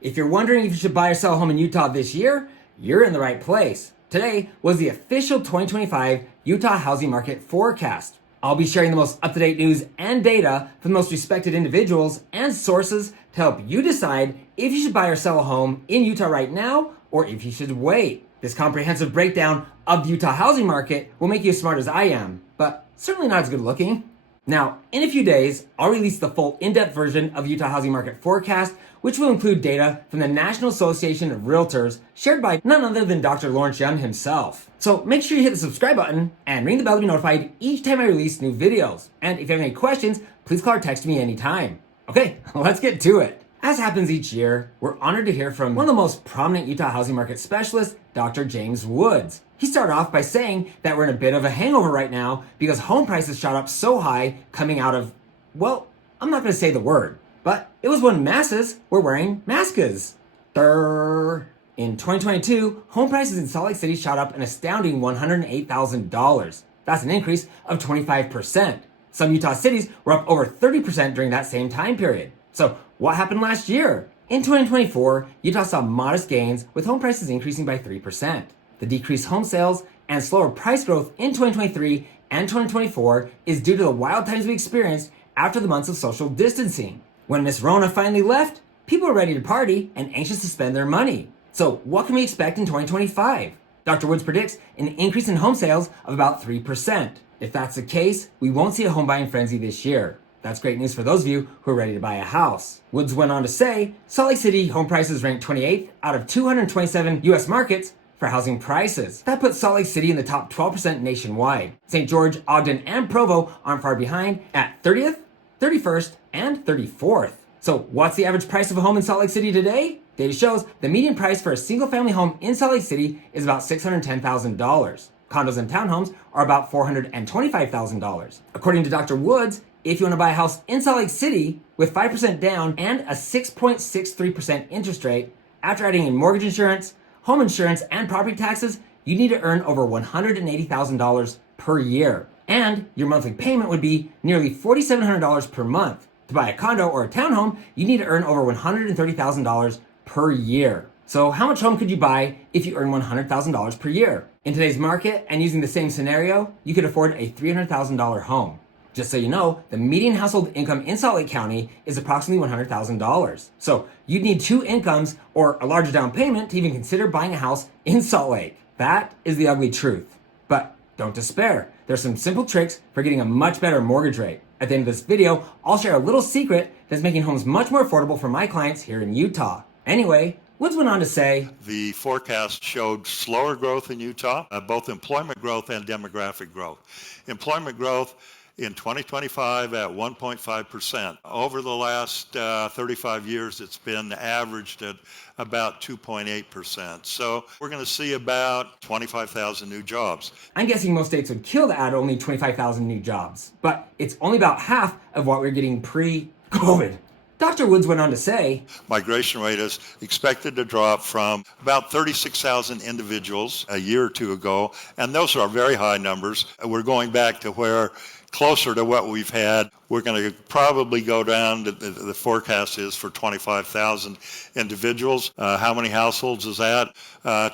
If you're wondering if you should buy or sell a home in Utah this year, you're in the right place. Today was the official 2025 Utah housing market forecast. I'll be sharing the most up-to-date news and data from the most respected individuals and sources to help you decide if you should buy or sell a home in Utah right now or if you should wait. This comprehensive breakdown of the Utah housing market will make you as smart as I am, but certainly not as good looking. Now, in a few days, I'll release the full in-depth version of the Utah housing market forecast, which will include data from the National Association of Realtors shared by none other than Dr. Lawrence Young himself. So make sure you hit the subscribe button and ring the bell to be notified each time I release new videos. And if you have any questions, please call or text me anytime. Okay, let's get to it. As happens each year, we're honored to hear from one of the most prominent Utah housing market specialists, Dr. James Woods. He started off by saying that we're in a bit of a hangover right now because home prices shot up so high coming out of, well, I'm not going to say the word, but it was when masses were wearing masks. In 2022, home prices in Salt Lake City shot up an astounding $108,000. That's an increase of 25%. Some Utah cities were up over 30% during that same time period. So what happened last year? In 2024, Utah saw modest gains with home prices increasing by 3%. The decreased home sales and slower price growth in 2023 and 2024 is due to the wild times we experienced after the months of social distancing. When Miss Rona finally left, people were ready to party and anxious to spend their money. So what can we expect in 2025? Dr. Woods predicts an increase in home sales of about 3%. If that's the case, we won't see a home buying frenzy this year. That's great news for those of you who are ready to buy a house. Woods went on to say, Salt Lake City home prices ranked 28th out of 227 U.S. markets for housing prices. That puts Salt Lake City in the top 12% nationwide. St. George, Ogden, and Provo aren't far behind at 30th, 31st, and 34th. So what's the average price of a home in Salt Lake City today? Data shows the median price for a single-family home in Salt Lake City is about $610,000. Condos and townhomes are about $425,000. According to Dr. Woods, if you want to buy a house in Salt Lake City with 5% down and a 6.63% interest rate, after adding in mortgage insurance, home insurance, and property taxes, you need to earn over $180,000 per year. And your monthly payment would be nearly $4,700 per month. To buy a condo or a townhome, you need to earn over $130,000 per year. So how much home could you buy if you earn $100,000 per year? In today's market, and using the same scenario, you could afford a $300,000 home. Just so you know, the median household income in Salt Lake County is approximately $100,000. So you'd need 2 incomes or a larger down payment to even consider buying a house in Salt Lake. That is the ugly truth. But don't despair. There's some simple tricks for getting a much better mortgage rate. At the end of this video, I'll share a little secret that's making homes much more affordable for my clients here in Utah. Anyway, Woods went on to say, the forecast showed slower growth in Utah, both employment growth and demographic growth. Employment growth in 2025 at 1.5%. Over the last 35 years, it's been averaged at about 2.8%. So we're going to see about 25,000 new jobs. I'm guessing most states would kill to add only 25,000 new jobs, but it's only about half of what we're getting pre-COVID. Dr. Woods went on to say, migration rate is expected to drop from about 36,000 individuals a year or two ago, and those are very high numbers. We're going back to where closer to what we've had. We're going to probably go down to the forecast is for 25,000 individuals. How many households is that?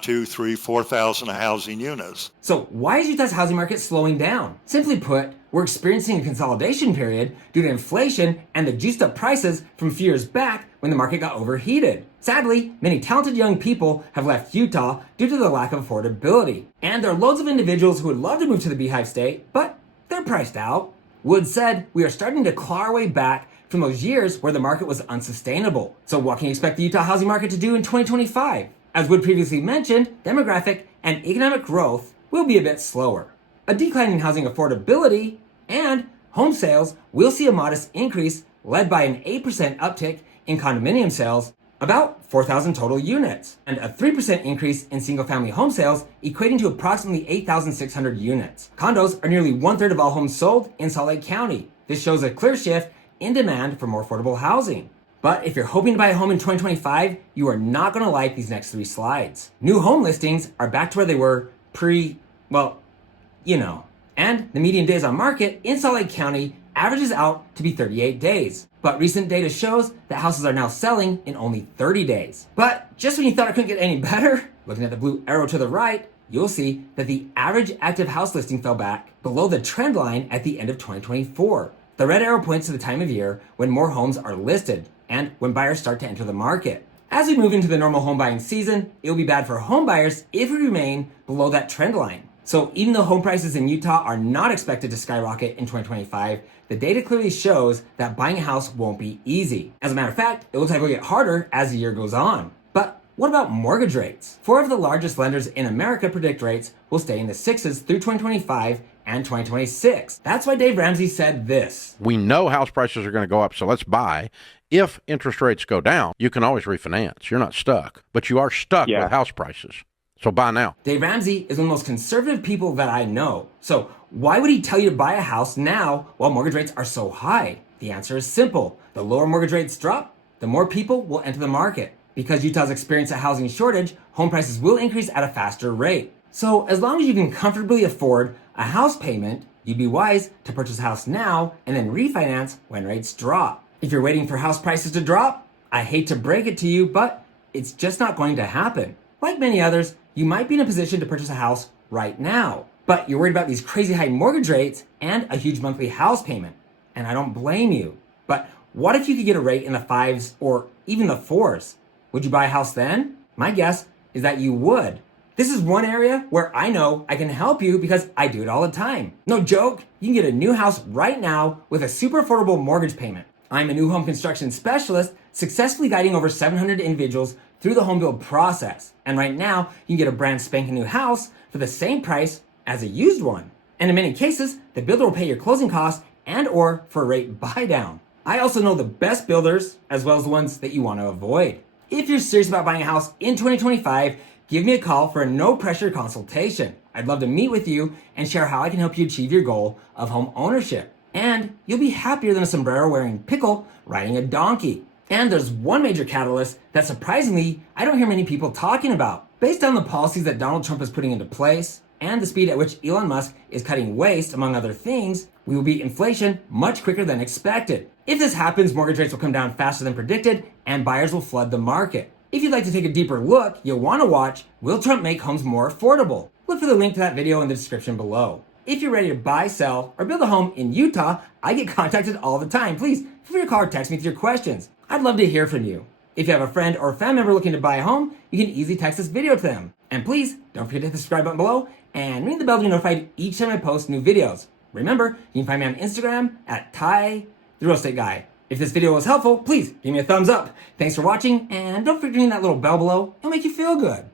2, 3, 4,000 housing units. So why is Utah's housing market slowing down? Simply put, we're experiencing a consolidation period due to inflation and the juiced up prices from a few years back when the market got overheated. Sadly, many talented young people have left Utah due to the lack of affordability. And there are loads of individuals who would love to move to the Beehive state, but they're priced out. Woods said, we are starting to claw our way back from those years where the market was unsustainable. So what can you expect the Utah housing market to do in 2025? As Wood previously mentioned, demographic and economic growth will be a bit slower. A decline in housing affordability and home sales will see a modest increase led by an 8% uptick in condominium sales, about 4,000 total units, and a 3% increase in single-family home sales, equating to approximately 8,600 units. Condos are nearly 1/3 of all homes sold in Salt Lake County. This shows a clear shift in demand for more affordable housing. But if you're hoping to buy a home in 2025, you are not going to like these next 3 slides. New home listings are back to where they were and the median days on market in Salt Lake County averages out to be 38 days. but recent data shows that houses are now selling in only 30 days. But just when you thought it couldn't get any better, looking at the blue arrow to the right, you'll see that the average active house listing fell back below the trend line at the end of 2024. The red arrow points to the time of year when more homes are listed and when buyers start to enter the market. As we move into the normal home buying season, it will be bad for home buyers if we remain below that trend line. So even though home prices in Utah are not expected to skyrocket in 2025, the data clearly shows that buying a house won't be easy. As a matter of fact, it looks like it'll get harder as the year goes on. But what about mortgage rates? 4 of the largest lenders in America predict rates will stay in the 6s through 2025 and 2026. That's why Dave Ramsey said this. We know house prices are going to go up, so let's buy. If interest rates go down, you can always refinance. You're not stuck, but you are stuck with house prices. So buy now. Dave Ramsey is one of the most conservative people that I know. So why would he tell you to buy a house now while mortgage rates are so high? The answer is simple. The lower mortgage rates drop, the more people will enter the market. Because Utah's experienced a housing shortage, home prices will increase at a faster rate. So as long as you can comfortably afford a house payment, you'd be wise to purchase a house now and then refinance when rates drop. If you're waiting for house prices to drop, I hate to break it to you, but it's just not going to happen. Like many others, you might be in a position to purchase a house right now, but you're worried about these crazy high mortgage rates and a huge monthly house payment. And I don't blame you. But what if you could get a rate in the 5s or even the 4s? Would you buy a house then? My guess is that you would. This is one area where I know I can help you because I do it all the time. No joke, you can get a new house right now with a super affordable mortgage payment. I'm a new home construction specialist, successfully guiding over 700 individuals through the home build process. And right now, you can get a brand spanking new house for the same price as a used one. And in many cases, the builder will pay your closing costs and or for a rate buy down. I also know the best builders as well as the ones that you want to avoid. If you're serious about buying a house in 2025, give me a call for a no pressure consultation. I'd love to meet with you and share how I can help you achieve your goal of home ownership. And you'll be happier than a sombrero wearing pickle riding a donkey. And there's one major catalyst that surprisingly I don't hear many people talking about. Based on the policies that Donald Trump is putting into place and the speed at which Elon Musk is cutting waste, among other things, we will beat inflation much quicker than expected. If this happens, mortgage rates will come down faster than predicted and buyers will flood the market. If you'd like to take a deeper look, you'll want to watch Will Trump Make Homes More Affordable? Look for the link to that video in the description below. If you're ready to buy, sell, or build a home in Utah, I get contacted all the time. Please feel free to call or text me with your questions. I'd love to hear from you. If you have a friend or a family member looking to buy a home, you can easily text this video to them. And please, don't forget to hit the subscribe button below and ring the bell to be notified each time I post new videos. Remember, you can find me on Instagram at Ty, the Real Estate Guy. If this video was helpful, please give me a thumbs up. Thanks for watching, and don't forget to ring that little bell below. It'll make you feel good.